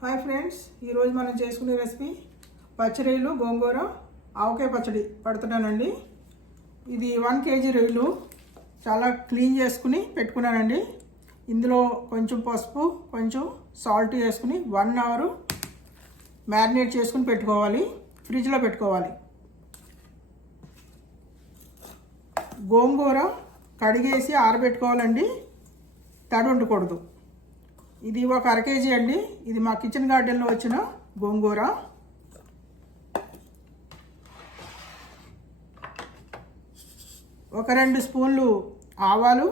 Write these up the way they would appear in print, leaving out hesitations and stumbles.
Hi friends, ఈరోజు మనం చేసుకునే రెసిపీ పచ్చి గోంగూర ఆవకాయ పచ్చడి పడుతున్నానండి. ఇది 1 కేజీ రొయ్యలు చాలా క్లీన్ చేసుకుని పెట్టుకున్నానండి. ఇందులో కొంచెం పసుపు, కొంచెం సాల్ట్ వేసుకుని 1 అవర్ మ్యారినేట్ చేసుకుని పెట్టుకోవాలి, ఫ్రిడ్జ్లో పెట్టుకోవాలి. గోంగూర కడిగేసి ఆరబెట్టుకోవాలండి, తడి ఉండకూడదు. ఇది ఒక 1/2 కేజీ అండి. ఇది మా కిచెన్ గార్డెన్లో వచ్చిన గోంగూర. ఒక 2 స్పూన్లు ఆవాలు,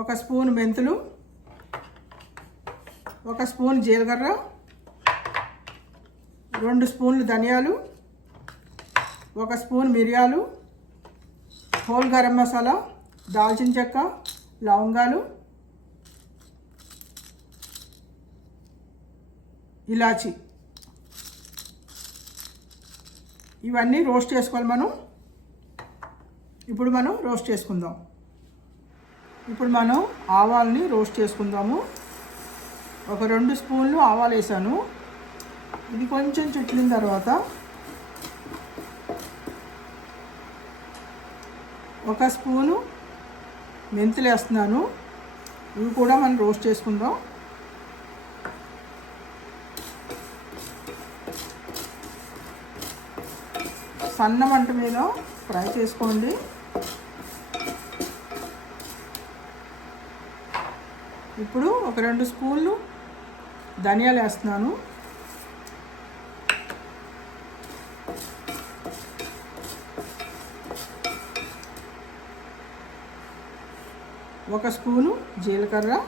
1 స్పూన్ మెంతులు, 1 స్పూన్ జీలకర్ర, 2 స్పూన్లు ధనియాలు, 1 స్పూన్ మిరియాలు, హోల్ గరం మసాలా, దాల్చిన చెక్క, లవంగాలు, ఇలాచి. ఇవన్నీ రోస్ట్ చేసుకోవాలి మనం. ఇప్పుడు మనం రోస్ట్ చేసుకుందాం. ఇప్పుడు మనం ఆవాల్ని రోస్ట్ చేసుకుందాము. ఒక 2 స్పూన్లు ఆవాలు వేసాను. ఇది కొంచెం చిట్లిన తర్వాత 1 స్పూను మెంతులు వేస్తున్నాను. ఇవి కూడా మనం రోస్ట్ చేసుకుందాం. సన్న మంట మీద ఫ్రై చేసుకోండి. ఇప్పుడు ఒక 2 స్పూన్లు ధనియాలు వేస్తున్నాను. ఒక స్పూను జీలకర్ర,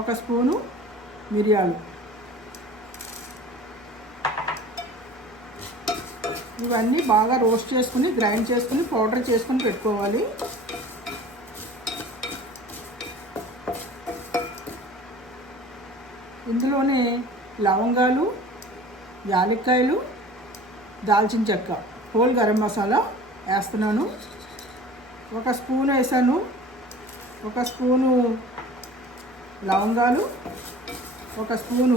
ఒక స్పూను మిరియాలు. ఇవన్నీ బాగా రోస్ట్ చేసుకుని గ్రైండ్ చేసుకుని పౌడర్ చేసుకుని పెట్టుకోవాలి. ఇందులోనే లవంగాలు, యాలక్కాయలు, దాల్చిన చెక్క, హోల్ గరం మసాలా వేస్తున్నాను. 1 స్పూన్ వేసాను. 1 స్పూను లవంగాలు, 1 స్పూను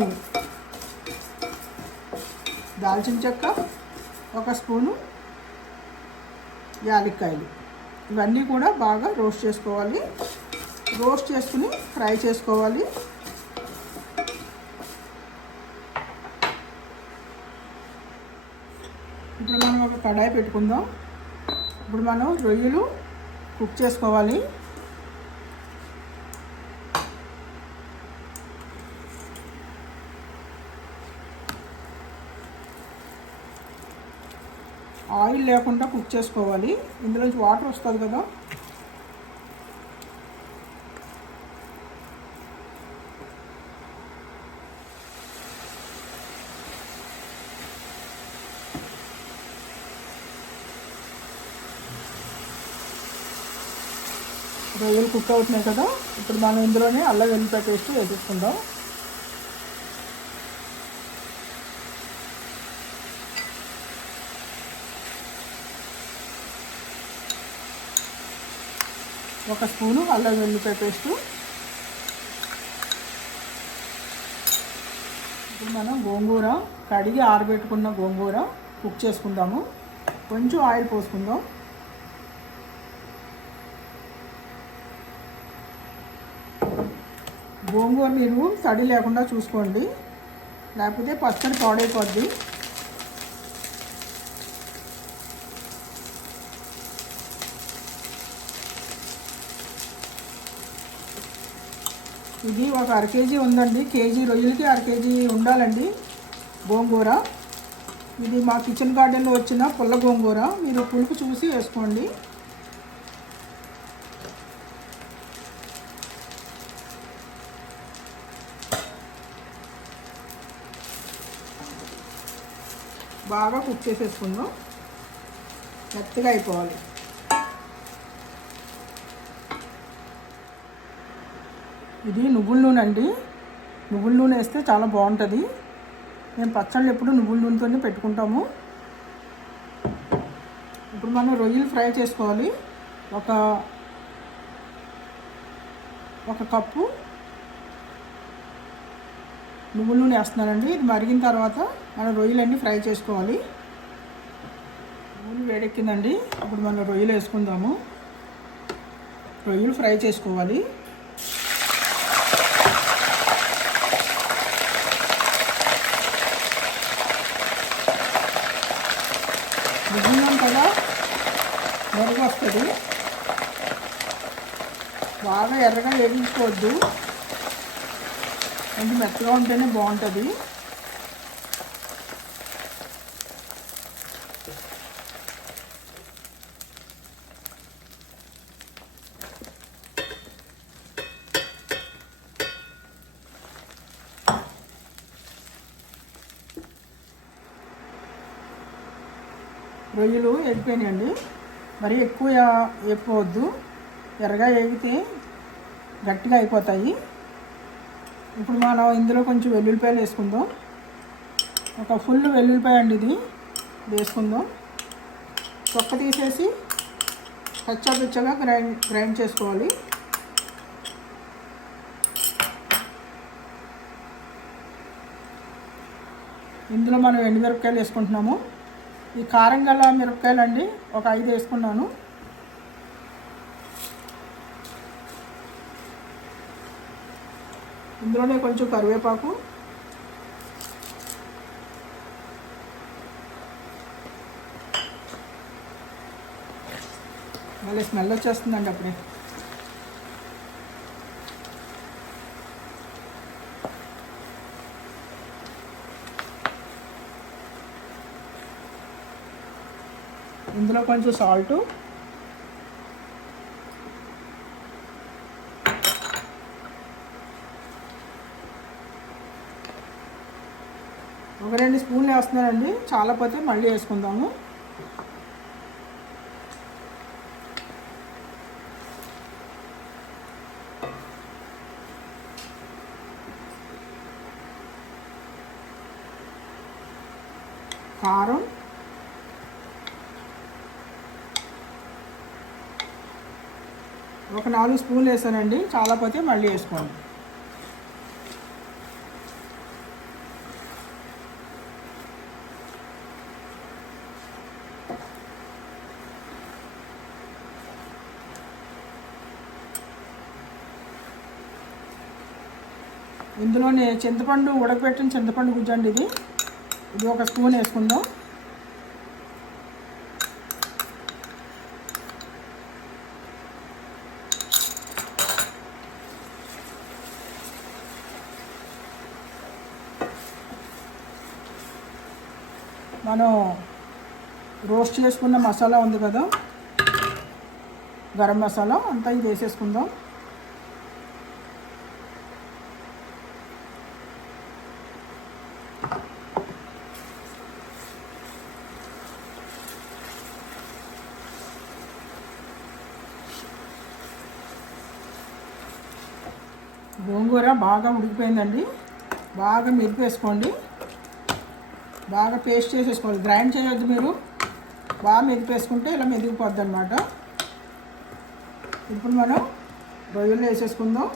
దాల్చిన చెక్క, 1 స్పూను యాలక్కాయలు. ఇవన్నీ కూడా బాగా రోస్ట్ చేసుకోవాలి. రోస్ట్ చేసుకుని ఫ్రై చేసుకోవాలి. ఇప్పుడు మనం ఒక కడాయి పెట్టుకుందాం. ఇప్పుడు మనం రొయ్యలు కుక్ చేసుకోవాలి. ఆయిల్ లేకుండా కుక్ చేసుకోవాలి. ఇందులోంచి వాటర్ వస్తుంది కదా. రొయ్యలు కుక్ అవుతున్నాయి కదా. ఇప్పుడు మనం ఇందులోనే అల్లం వెల్లిపాయ పేస్ట్ వేసేసుకుందాం. ఒక స్పూను అల్లం వెల్లిపాయ పేస్టు. ఇప్పుడు మనం గోంగూర కడిగి ఆరబెట్టుకున్న గోంగూర కుక్ చేసుకుందాము. కొంచెం ఆయిల్ పోసుకుందాం. గోంగూర మీరు తడి లేకుండా చూసుకోండి, లేకపోతే పచ్చడి పాడైపోద్ది. ఇది ఒక 1/2 కేజీ ఉందండి. కేజీ రొయ్యలకి 1/2 కేజీ ఉండాలండి గోంగూర. ఇది మా కిచెన్ గార్డెన్లో వచ్చిన పుల్ల గోంగూర. మీరు పులుపు చూసి వేసుకోండి. బాగా కుక్ చేసేసుకుందాం. మెత్తగా అయిపోవాలి. ఇది నువ్వుల నూనె అండి. నువ్వుల నూనె వేస్తే చాలా బాగుంటుంది. మేము పచ్చళ్ళు ఎప్పుడు నువ్వుల నూనెతోనే పెట్టుకుంటాము. ఇప్పుడు మనం రొయ్యలు ఫ్రై చేసుకోవాలి. ఒక కప్పు నువ్వుల నూనె వేస్తున్నానండి. ఇది మరిగిన తర్వాత మనం రొయ్యలన్నీ ఫ్రై చేసుకోవాలి. నూనె వేడెక్కిందండి. ఇప్పుడు మనం రొయ్యలు వేసుకుందాము. రొయ్యలు ఫ్రై చేసుకోవాలి. నిజంగా కదా మెరుగు వస్తుంది. బాగా ఎర్రగా వేయించుకోవద్దు, కొంచెం మెత్తగా ఉంటేనే బాగుంటుంది. రొయ్యలు ఎగిపోయినాయండి. మరీ ఎక్కువ వేపుకోవద్దు, ఎర్రగా వేగితే గట్టిగా అయిపోతాయి. ఇప్పుడు మనం ఇందులో కొంచెం వెల్లుల్లిపాయలు వేసుకుందాం. ఒక ఫుల్ వెల్లుల్లిపాయ అండి ఇది వేసుకుందాం. తొక్క తీసేసి పచ్చగా గ్రైండ్ చేసుకోవాలి. ఇందులో మనం ఎండుమిరపకాయలు వేసుకుంటున్నాము. ఈ కారం గల మిరపకాయలు అండి, ఒక 5 వేసుకున్నాను. ఇందులోనే కొంచెం కరివేపాకు, మళ్ళీ స్మెల్ వచ్చేస్తుందండి అప్పుడే. ఇందులో కొంచెం సాల్టు, ఒక 2 స్పూన్లు వేస్తున్నానండి. చాలా పోతే మళ్ళీ వేసుకుందాము. కారం, ఒక 4 స్పూన్లు వేసానండి. చాలా పోతే మళ్ళీ వేసుకోండి. ఇందులోనే చింతపండు, ఉడకబెట్టిన చింతపండు గుజ్జండి ఇది ఒక స్పూన్ వేసుకుందాం. మనం రోస్ట్ చేసుకున్న మసాలా ఉంది కదా, గరం మసాలా అంతా ఇది వేసేసుకుందాం. గోంగూర బాగా ఉడికిపోయిందండి. బాగా మెదిపేసుకోండి, బాగా పేస్ట్ చేసేసుకోవాలి. గ్రైండ్ చేయొద్దు మీరు, బాగా మెదిపేసుకుంటే ఇలా మెదిగిపోద్ది అనమాట. ఇప్పుడు మనం రొయ్యలు వేసేసుకుందాం.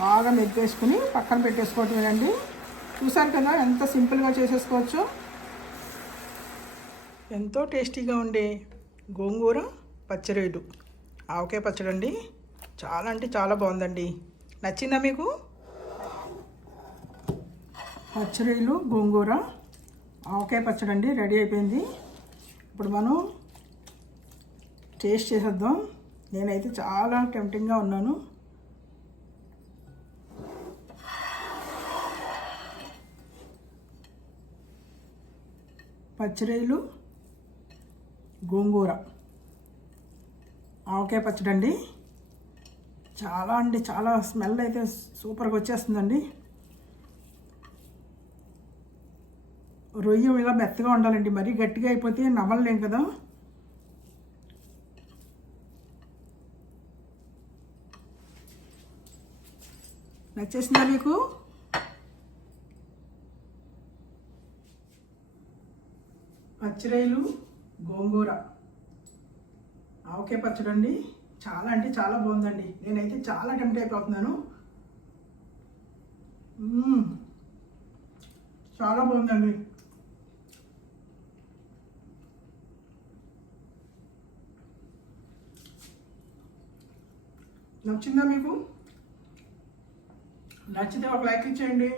బాగా మెదిపేసుకుని పక్కన పెట్టేసుకోవటమేనండి. చూసారు కదా ఎంత సింపుల్గా చేసేసుకోవచ్చు. ఎంతో టేస్టీగా ఉండే గోంగూర పచ్చిరొయ్యలు, ఆవకాయ పచ్చడి అండి. చాలా అంటే చాలా బాగుందండి. నచ్చిందా మీకు? పచ్చిరొయ్యలు, గోంగూర, ఆవకాయ పచ్చడి అండి రెడీ అయిపోయింది. ఇప్పుడు మనం టేస్ట్ చేసేద్దాం. నేనైతే చాలా టెంప్టింగ్గా ఉన్నాను. పచ్చిరొయ్యలు, గోంగూర, ఆవకాయ పచ్చడి అండి. చాలా స్మెల్ అయితే సూపర్గా వచ్చేస్తుందండి. రొయ్య ఇలా మెత్తగా ఉండాలండి, మరీ గట్టిగా అయిపోతే నమలలేం కదా. నచ్చేసిందా మీకు? పచ్చిరొయ్యలు గోంగూర ఆవకాయ పచ్చడి అండి. చాలా అంటే చాలా బాగుందండి. నేనైతే చాలా టెంప్ట్ అయిపోతున్నాను. చాలా బాగుందండి. నచ్చిందా మీకు? నచ్చితే ఒక లైక్ ఇచ్చేయండి.